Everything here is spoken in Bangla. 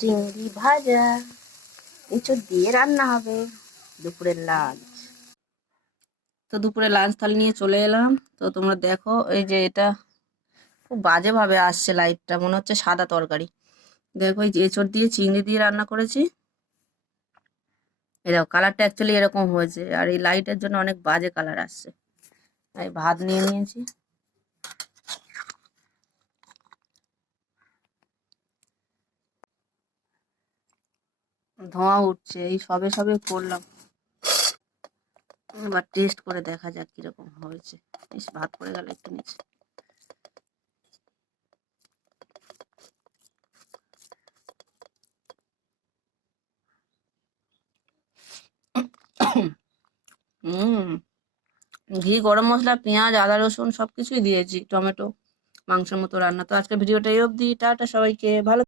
চিংড়ি ভাজা এঁচোড় দিয়ে রান্না হবে দুপুরের লাঞ্চ। তো দুপুরে লাঞ্চ থালি নিয়ে চলে এলাম। তো তোমরা দেখো, এই যে এটা খুব বাজে ভাবে আসছে লাইটটা, মনে হচ্ছে সাদা তরকারি। দেখো এই যে এঁচোড় দিয়ে চিংড়ি দিয়ে রান্না করেছি। এই দেখো কালারটা অ্যাকচুয়ালি এরকম হয়েছে, আর এই লাইটের জন্য অনেক বাজে কালার আসছে। তাই ভাত নিয়ে নিয়েছি। ধোঁয়া উঠছে, এই সবে সবে করলাম। এবার টেস্ট করে দেখা যাক কিরকম হয়েছে। বেশ ভাত পড়ে গেল একটু নিচে। হুম, ঘি, গরম মশলা, পেঁয়াজ, আদা, রসুন সবকিছুই দিয়েছি, টমেটো, মাংসের মতো রান্না। তো আজকে ভিডিওটা এই অবধি। টাটা সবাইকে, ভালো